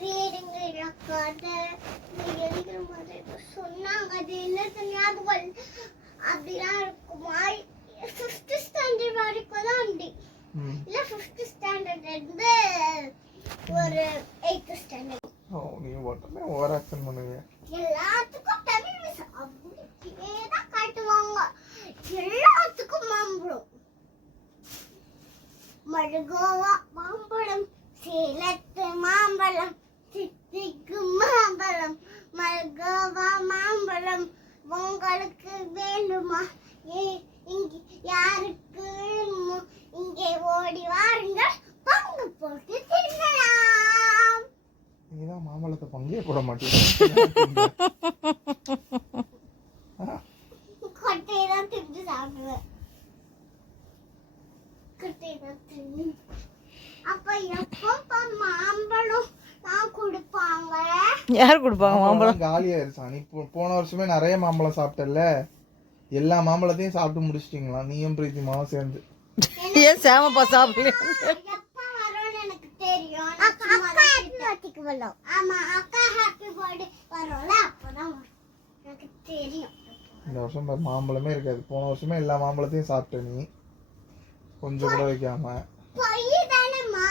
வீடுங்கிற கதை எழுதுற மாதிரி சொன்னாங்க. அது என்ன ஞாபகம் அப்படிலாம் இருக்குமா? 5th ஸ்டாண்டர்ட் வரைக்கும் தான் உண்டு. இல்ல 5th ஸ்டாண்டர்ட்ல இருந்து ஒரு 8th ஸ்டாண்டர்ட். நீ மட்டுமே ஓவராக்ஷன் பண்ணுவீங்க. எல்லாத்துக்கும் தமிழ் மிஸ் அப்படியே தான் காட்டுவாங்க. எல்லாத்துக்கும் மாம்பழம், மல்கோவா மாம்பழம், சேலத்து மாம்பழம், சித்திக்கு மாம்பழம், மல்கோவா மாம்பழம் உங்களுக்கு வேண்டுமா? இங்க யாருக்கு வேணுமோ இங்கே ஓடி வாருங்கள், பங்கு போட்டு தின்னலாம். நீதான் மாம்பழத்தை பங்கே போட மாட்டேங்க. கொட்டையை தான் தின்னு சாப்பிடுவேன். கொட்டையை தான் தின்னு. அப்ப எப்போ மாம்பழம் தான் கொடுப்பாங்க? யார் கொடுப்பாங்க மாம்பழம்? காலியாயிருச்சா? நீ போன வருஷமே நிறைய மாம்பழம் சாப்பிட்டல, எல்லா மாம்பழத்தையும் சாப்பிட்டு முடிச்சிட்டீங்களா நீயும் பிரீத்திமாவும் சேர்ந்து? ஏன் சாமப்பா சாப்பிடல? எப்ப வரும்னு எனக்கு தெரியும். அக்கா ஹாப்பி பர்த்டேக்கு வரும். ஆமா, அக்கா ஹாப்பி பர்த்டே வரும்ல, அப்பதான் எனக்கு தெரியும். இந்த வருஷம் மாம்பழமே இருக்காது. போன வருஷமே எல்லா மாம்பழத்தையும் சாப்பிட்ட நீ, கொஞ்சம் கூட வைக்காம. பொய் தானேம்மா?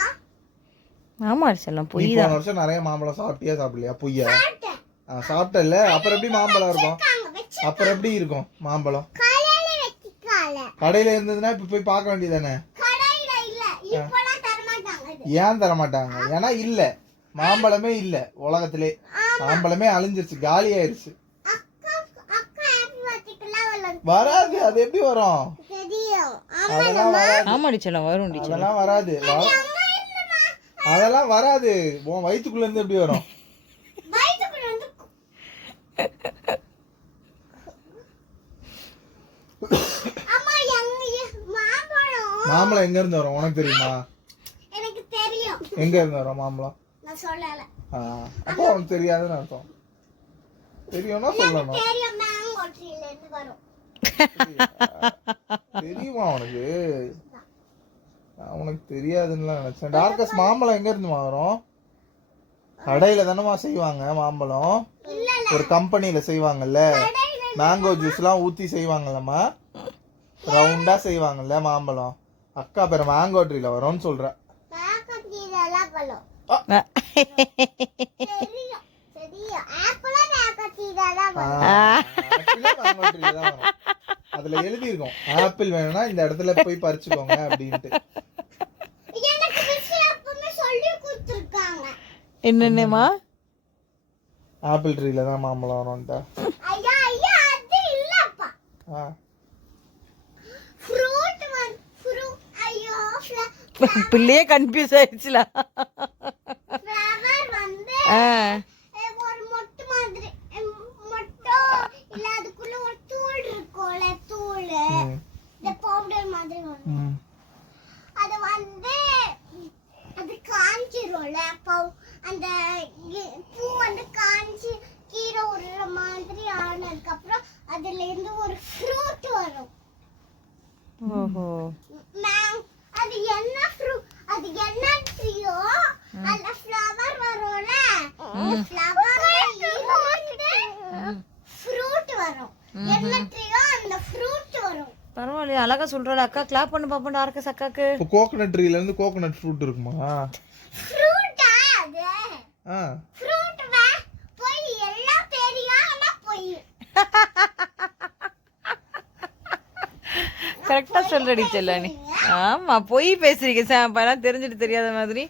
ஆமா செல்லம், பொய் போன தான். வருஷம் நிறைய மாம்பழம் சாப்பிட்டியா சாப்பிடலையா? பொய்யா? சாப்பிட்டல, அப்புறம் எப்படி மாம்பழம் இருக்கும்? அப்புறம் எப்படி இருக்கும் மாம்பழம்? கடையில இருந்ததுன்னா இப்ப போய் பார்க்க வேண்டியதானே? ஏன் தர மாட்டாங்க? ஏன்னா இல்ல, மாம்பழமே இல்ல உலகத்திலே. மாம்பழமே அழிஞ்சிருச்சு, காலி ஆயிருச்சு. வராது. அது எப்படி வரும்? அதெல்லாம் வராது. ஆமாடி செல்லம், வரும். அதெல்லாம் வராது. அதெல்லாம் வராது. உன் வயிற்றுக்குள்ள இருந்து எப்படி வரும்? மாம்பழம் எங்க இருந்து வரும் உனக்கு தெரியுமா? எனக்கு தெரியும். எங்க இருந்து வரும் மாம்பழம்? நான் சொல்லல. அப்போ உனக்கு தெரியாதுன்னு அர்த்தம். தெரியும்னா சொல்லணும். தெரியும், மேங்கோ ட்ரீல இருந்து வரும். தெரியுமா உனக்கு? உனக்கு தெரியாதுன்னு நினைச்சேன். டார்கஸ் மாம்பழம் எங்க இருந்து வரும்? கடையில தானமா செய்வாங்க மாம்பழம். ஒரு கம்பெனில செய்வாங்கல்ல, மேங்கோ ஜூஸ் எல்லாம் ஊத்தி செய்வாங்கல்லம்மா, ரவுண்டா செய்வாங்கல்ல மாம்பழம். அக்கா பேர் மேங்கோ ட்ரீல வரும்னு சொல்ற. அதுல எழுதி இருக்கும், ஆப்பிள் வேணும்னா இந்த இடத்துல போய் பறிச்சுக்கோங்க அப்படின்ட்டு. என்னென்னமா? ஆப்பிள் ட்ரீல தான் மாம்பழம் வரும்டா. பிள்ளையே கன்ஃபியூஸ் ஆயிடுச்சுல. ஒரு மொட்டு மாதிரி மொட்டோ இல்ல, அதுக்குள்ள ஒரு தூள் இருக்கும்ல, தூள் இந்த பவுடர் மாதிரி வரும். அது அது காஞ்சிரும்ல, அப்போ அந்த பூ காஞ்சி கீரை உருற மாதிரி ஆனதுக்கு அப்புறம் அதுல இருந்து ஒரு ஃப்ரூட் வரும். ஓஹோ, அது என்ன ஃப்ரூட்? அது என்ன ட்ரீயோ அந்த ஃப்ளவர் வரும்ல, ஃப்ளவர் ஃப்ரூட் வரும். என்ன ட்ரீயோ அந்த ஃப்ரூட் வரும். பரவாயில்லையா, அழகா சொல்றாள் அக்கா. கிளாப் பண்ணு பாப்போம் டார்கஸ் அக்காக்கு. இப்போ கோகனட் ட்ரீல இருந்து கோகனட் ஃப்ரூட் இருக்குமா? ஃப்ரூட்டா அது? ஃப்ரூட் போய் எல்லாம் தெரியாம போய் கரெக்டா சொல்றடி செல்லானி. ஆமா, பொய் பேசுறீங்க சாம்பா, தெரிஞ்சுட்டு தெரியாத மாதிரி.